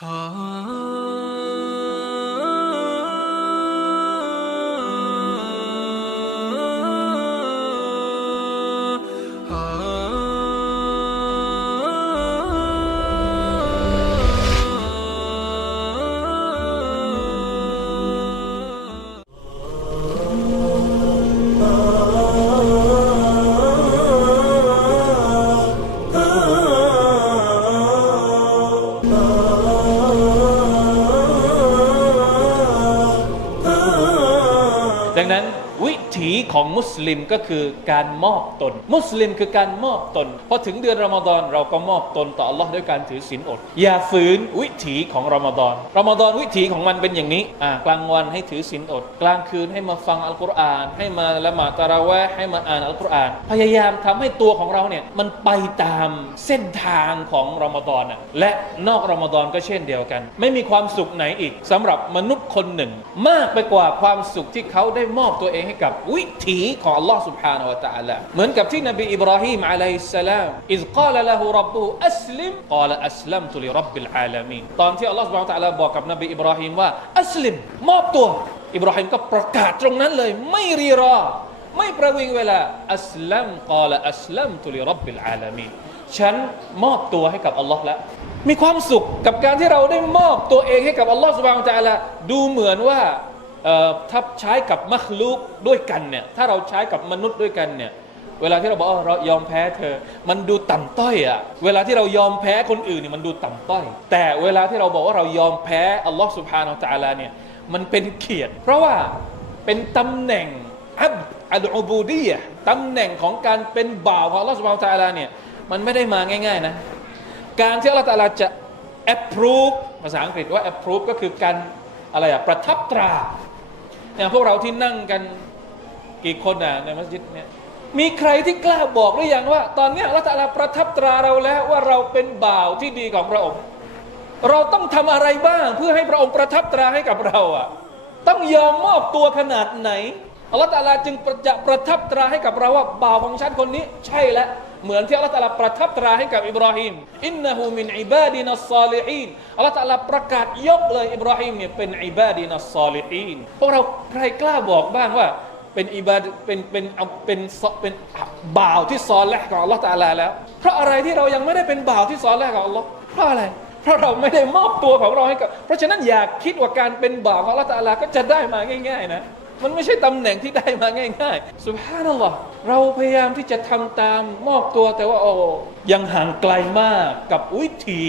ดั ถีของมุสลิมก็คือการมอบตน มุสลิมคือการมอบตนพอถึงเดือนรอมฎอนเราก็มอบตนต่อ Allah ด้วยการถือศีลอด อย่าฝืนวิถีของรอมฎอนรอมฎอนวิถีของมันเป็นอย่างนี้อ่ากลางวันให้ถือศีลอด กลางคืนให้มาฟังอัลกุรอาน ให้มาละหมาดตะระวห์ให้มาอ่านอัลกุรอาน พยายามทำให้ตัวของเราเนี่ยมันไปตามเส้นทางของรอมฎอนน่ะและนอกรอมฎอนก็เช่นเดียวกัน ไม่มีความสุขไหนอีกสำหรับมนุษย์คนหนึ่ง มากไปกว่าความสุขที่เขาได้มอบตัวเองให้กับถีของ Allah سبحانه และ تعالى เหมือนกับที่นบีอิบราฮิมอะลัยฮิสสลามอิซกาลละฮูรับบุฮุอัสลิมกาลอัสลัมตุลิรับบิลอาลามีนตอนที่ Allah سبحانه และ تعالى บอกกับนบีอิบราฮิมว่าอัสลิมมอบตัว อิบราฮิมก็ประกาศตรงนั้นเลย ไม่รีรอ ไม่ประวิงเวลาอัสลัมกาลอัสลัมตุลิรับบิลอาลามีนฉันมอบตัวให้กับอัลลอฮ์แล้ว มีความสุขกับการที่เราได้มอบตัวเองให้กับอัลลอฮ์สุบฮานตะอาลาดูเหมือนว่าเอ่อ ถ้าใช้กับมัคลุกด้วยกันเนี่ยถ้าเราใช้กับมนุษย์ด้วยกันเนี่ยเวลาที่เราบอกเรายอมแพ้เธอ มันดูต่ำต้อยอะเวลาที่เรายอมแพ้คนอื่นเนี่ยมันดูต่ำต้อย แต่เวลาที่เราบอกว่าเรายอมแพ้อัลลอฮ์สุบฮานาอัลตะอาลาเนี่ยมันเป็นเกียรติ เพราะว่าเป็นตำแหน่งอับอัลอูบูดียะตำแหน่งของการเป็นบ่าวของอัลลอฮ์สุบฮานาอัลตะอาลาเนี่ยมันไม่ได้มาง่าย ๆนะ การที่อัลลอฮฺตาลาจะ approve ภาษาอังกฤษว่า approve ก็คือการอะไรอะประทับตรา อย่างพวกเราที่นั่งกันกี่คนอะในมัสยิดเนี่ยมีใครที่กล้าบอกหรือยังว่า ตอนนี้อัลลอฮฺตาลาประทับตราเราแล้วว่าเราเป็นบ่าวที่ดีของพระองค์ เราต้องทำอะไรบ้างเพื่อให้พระองค์ประทับตราให้กับเราอะต้องยอมมอบตัวขนาดไหนอัลลอฮฺตาลาจึงจะประทับตราให้กับเราว่าบ่าวของฉันคนนี้ ใช่แล้ว เหมือนที่อัลลอฮฺตาลาประทับตราให้กับอิบราฮิมอินนะฮูมินอิบาดินัสซาลิฮีนอัลลอฮฺตาลาประกาศยกเลยอิบราฮิมเนี่ยเป็นอิบาดินัสซาลิฮีนพวกเราใครกล้าบอกบ้างว่าเป็นอิบาดเป็นเป็นเอาเป็นเป็นบ่าวที่ซอลและของอัลลอฮฺตะอาลาแล้ว เพราะอะไรที่เรายังไม่ได้เป็นบ่าวที่ซอลและของอัลลอฮ์เพราะอะไร เพราะเราไม่ได้มอบตัวของเราให้กับ เพราะฉะนั้นอย่าคิดว่าการเป็นบ่าวของอัลลอฮฺตะอาลาก็จะได้มาง่าย ๆ นะ มันไม่ใช่ตำแหน่งที่ได้มาง่ายๆสุบฮานัลลอฮ์เราพยายามที่จะทำตามมอบตัวแต่ว่าโอ้ยังห่างไกลมากกับวิถี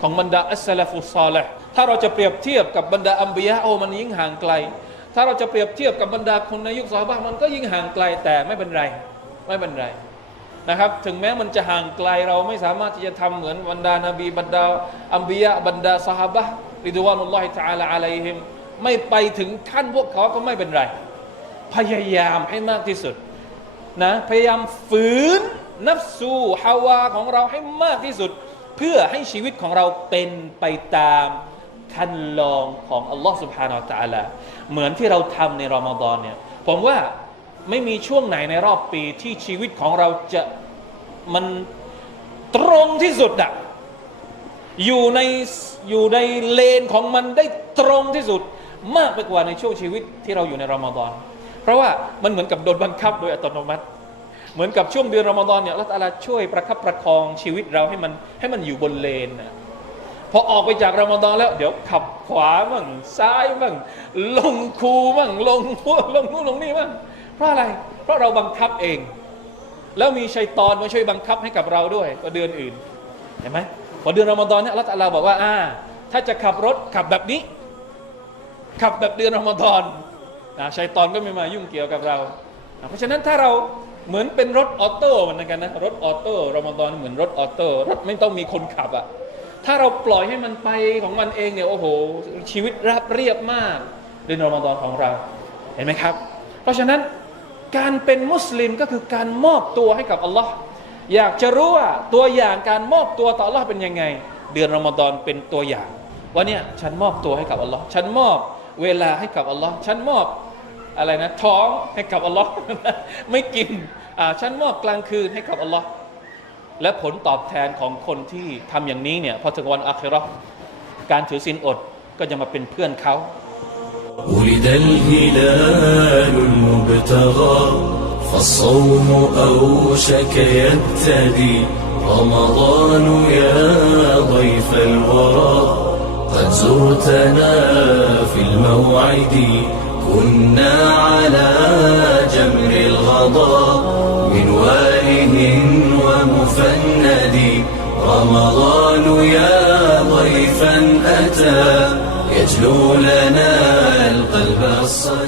ของบรรดาอัสซาลฟุซอลห์ถ้าเราจะเปรียบเทียบกับบรรดาอัมบียะโอ้มันยิ่งห่างไกล ถ้าเราจะเปรียบเทียบกับบรรดาคนในยุคซอฮาบะมันก็ยิ่งห่างไกลแต่ไม่เป็นไร ไม่เป็นไรนะครับ ถึงแม้มันจะห่างไกลเราไม่สามารถที่จะทำเหมือนบรรดานาบีบรรดาอัมบียะบรรดาซอฮาบะริดวานุลลอฮิตะอาลาอะลัยฮิม ไม่ไปถึงขั้นพวกเขาก็ไม่เป็นไร พยายามให้มากที่สุดนะพยายามฝืนนับสู่ฮาวาของเราให้มากที่สุด เพื่อให้ชีวิตของเราเป็นไปตามคันลองของอัลลอฮ์สุบฮานาอัลตะลาเหมือนที่เราทำในรอมฎอนเนี่ยผมว่าไม่มีช่วงไหนในรอบปีที่ชีวิตของเราจะมันตรงที่สุดอะอยู่ในอยู่ในเลนของมันได้ตรงที่สุด มากไปกว่าในช่วงชีวิตที่เราอยู่ในรอมฎอน เพราะว่ามันเหมือนกับโดนบังคับโดยอัตโนมัติ เหมือนกับช่วงเดือนรอมฎอนเนี่ยอัลลอฮฺตอาลาช่วยประคับประคองชีวิตเราให้มันให้มันอยู่บนเลนนะพอออกไปจากรอมฎอนแล้ว เดี๋ยวขับขวาบ้างซ้ายบ้างลงคูบ้างลงพวกลงนู่นลงนี่บ้างเพราะอะไร เพราะเราบังคับเอง แล้วมีชัยตอนมาช่วยบังคับให้กับเราด้วยกว่าเดือนอื่นเห็นไหมพอเดือนรอมฎอนเนี่ยอัลลอฮฺตอาลาบอกว่าอ่าถ้าจะขับรถขับแบบนี้ ขับแบบเดือนอมฎอนนะชัยตอนก็ไม่มายุ่งเกี่ยวกับเรานะเพราะฉะนั้นถ้าเราเหมือนเป็นรถออโต้เหมือนกันนะรถออโต้รอมฎอนเหมือนรถออโต้รถไม่ต้องมีคนขับอะถ้าเราปล่อยให้มันไปของมันเองเนี่ยโอ้โห ชีวิตราบเรียบมากเดือนรอมฎอนของเราเห็นไหมครับ เพราะฉะนั้นการเป็นมุสลิมก็คือการมอบตัวให้กับอัลลอฮ์อยากจะรู้ว่าตัวอย่างการมอบตัวต่ออัลลอฮ์เป็นยังไง เดือนรอมฎอนเป็นตัวอย่างว่าเนี่ยฉันมอบตัวให้กับอัลลอฮ์ฉันมอบ เวลาให้กับอัลลอฮ์ฉันมอบอะไรนะท้องให้กับอัลลอฮ์ไม่กินอ่าฉันมอบกลางคืนให้กับอัลลอฮ์และผลตอบแทนของคนที่ทำอย่างนี้เนี่ยพอถึงวันอัคิรอการถือศีลอดก็จะมาเป็นเพื่อนเขา ولد الهلال المبتغى فالصوم أوشك يبتدي رمضان يا ضيف الورى قد زرتنا في الموعد. كنا على جمر الغضا من واله ومفند. رمضان يا ضيفا أتى يجلو لنا القلب الصلاة